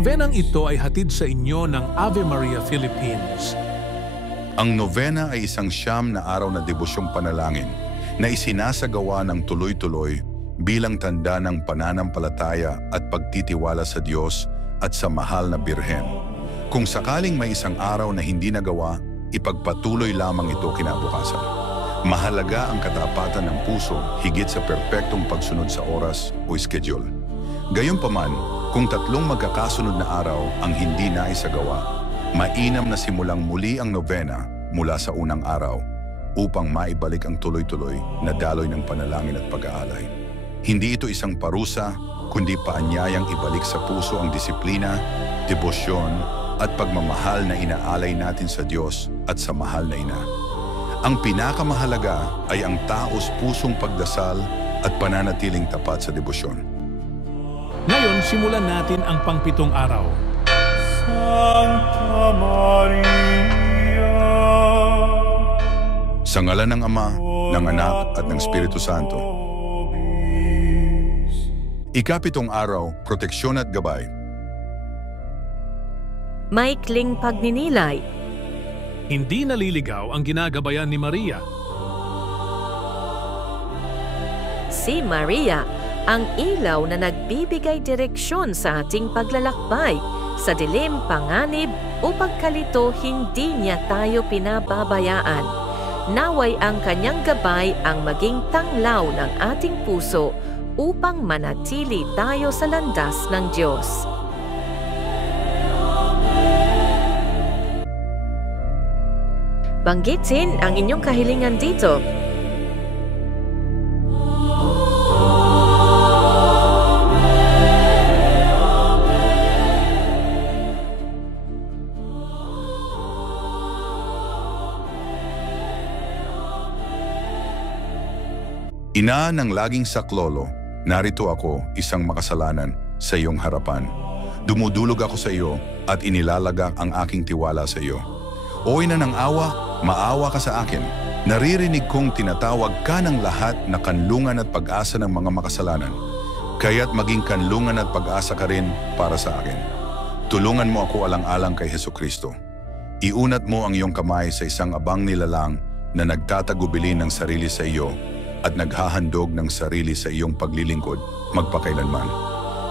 novenang ito ay hatid sa inyo ng Ave Maria Philippines. Ang novena ay isang siyam na araw na debusyong panalangin na isinasagawa ng tuloy-tuloy bilang tanda ng pananampalataya at pagtitiwala sa Diyos at sa mahal na Birhen. Kung sakaling may isang araw na hindi nagawa, ipagpatuloy lamang ito kinabukasan. Mahalaga ang katapatan ng puso higit sa perpektong pagsunod sa oras o schedule. Gayunpaman, kung tatlong magkakasunod na araw ang hindi naisagawa, mainam na simulang muli ang novena mula sa unang araw upang maibalik ang tuloy-tuloy na daloy ng panalangin at pag-aalay. Hindi ito isang parusa, kundi paanyayang ibalik sa puso ang disiplina, debosyon at pagmamahal na inaalay natin sa Diyos at sa mahal na Ina. Ang pinakamahalaga ay ang taos-pusong pagdasal at pananatiling tapat sa debosyon. Ngayon, simulan natin ang pangpitong araw. Santa Maria. Sa ngalan ng Ama, ng Anak at ng Espiritu Santo. Ikapitong araw, proteksyon at gabay. Maikling pagninilay. Hindi naliligaw ang ginagabayan ni Maria. Si Maria, ang ilaw na nagbibigay direksyon sa ating paglalakbay. Sa dilim, panganib o pagkalito, hindi niya tayo pinababayaan. Naway ang kanyang gabay ang maging tanglaw ng ating puso upang manatili tayo sa landas ng Diyos. Banggitin ang inyong kahilingan dito. Ina ng laging saklolo, narito ako, isang makasalanan, sa iyong harapan. Dumudulog ako sa iyo at inilalagak ang aking tiwala sa iyo. O Ina ng awa, maawa ka sa akin. Naririnig kong tinatawag ka ng lahat na kanlungan at pag-asa ng mga makasalanan. Kaya't maging kanlungan at pag-asa ka rin para sa akin. Tulungan mo ako alang-alang kay Hesukristo. Iunat mo ang iyong kamay sa isang abang nilalang na nagtatagubilin ng sarili sa iyo at naghahandog ng sarili sa iyong paglilingkod magpakailanman.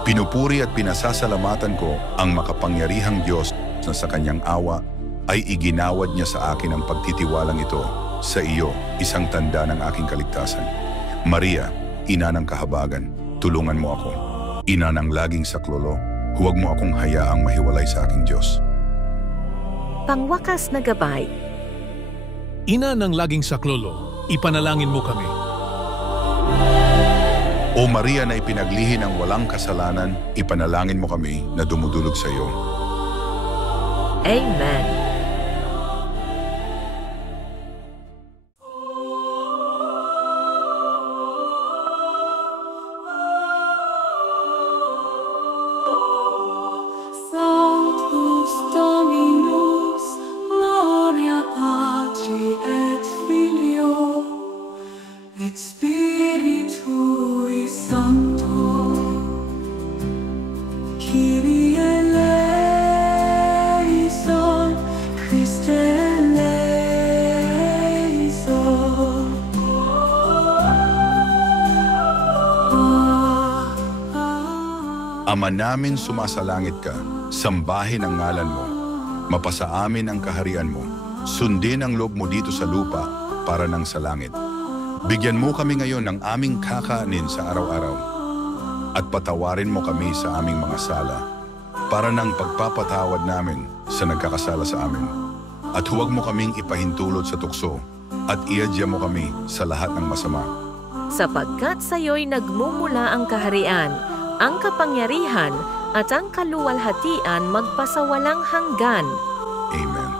Pinupuri at pinasasalamatan ko ang makapangyarihang Diyos na sa kanyang awa ay iginawad niya sa akin ang pagtitiwalang ito sa iyo, isang tanda ng aking kaligtasan. Maria, ina ng kahabagan, tulungan mo ako. Ina ng laging saklolo, huwag mo akong hayaang mahiwalay sa aking Diyos. Pangwakas na gabay. Ina ng laging saklolo, ipanalangin mo kami. O Maria na ipinaglihi ng walang kasalanan, ipanalangin mo kami na dumudulog sa iyo. Amen. Sanctus Dominus, gloria Patri et Filio, et Spiritui Sancto. Kyrie eleison, Christe eleison. Ama namin sumasalangit ka, sambahin ang ngalan mo, mapasa amin ang kaharian mo, sundin ang loob mo dito sa lupa para nang sa langit. Bigyan mo kami ngayon ng aming kakanin sa araw-araw at patawarin mo kami sa aming mga sala para nang pagpapatawad namin sa nagkakasala sa amin. At huwag mo kaming ipahintulot sa tukso at iadya mo kami sa lahat ng masama. Sapagkat sa iyo'y nagmumula ang kaharian, ang kapangyarihan at ang kaluwalhatian magpasawalang hanggan. Amen.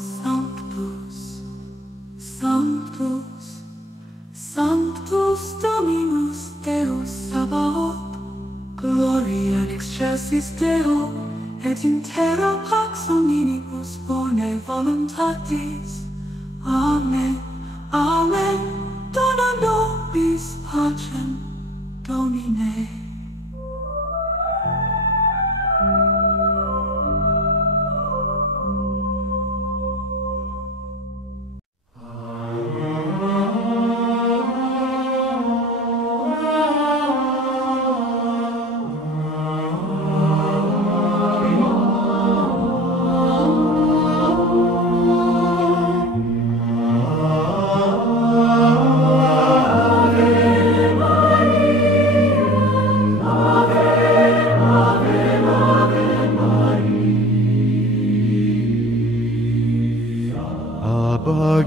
Sanctus, Sanctus, Sanctus Dominus Deus Sabaoth, Gloria in excelsis Era pax omnibus bone voluntatis. Amen. Amen. Dona nobis pacem Domine.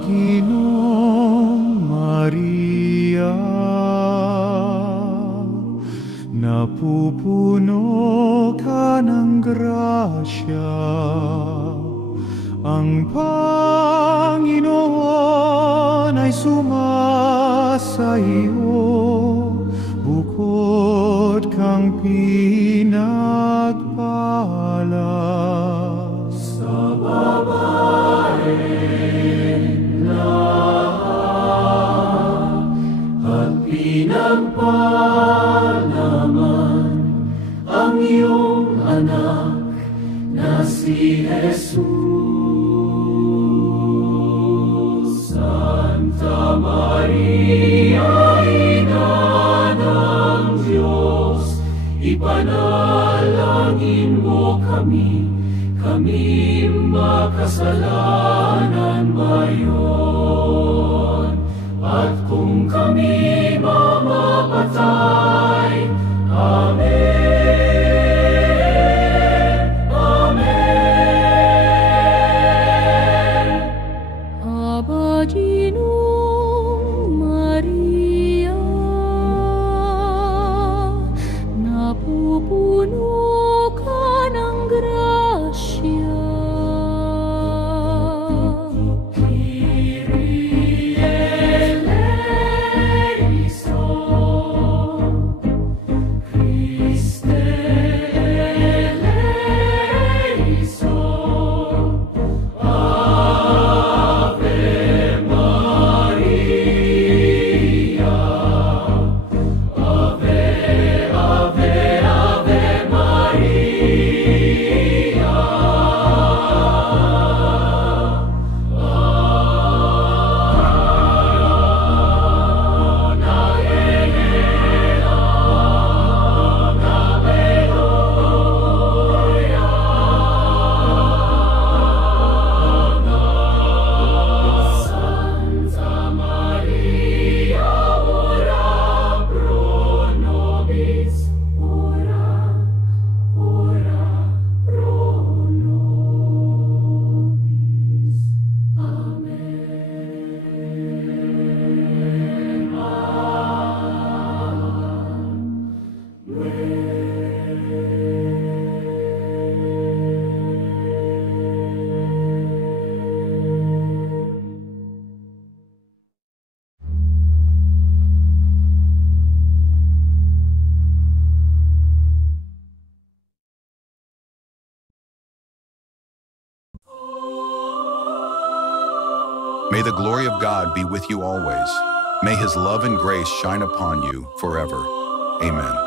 Panginoong Maria, napupuno ka ng grasya, ang Panginoon ay sumasa iyo, bukod kang pinagpala. Sa babae pinagpalaman ang iyong anak na si Jesus. Santa Maria, Ina ng Diyos, ipanalangin mo kami makasalanan ngayon. At kung kami mamapatay, Amen, Amen. Aba Ginong Maria, napupuno ka ng grasya. May the glory of God be with you always. May his love and grace shine upon you forever. Amen.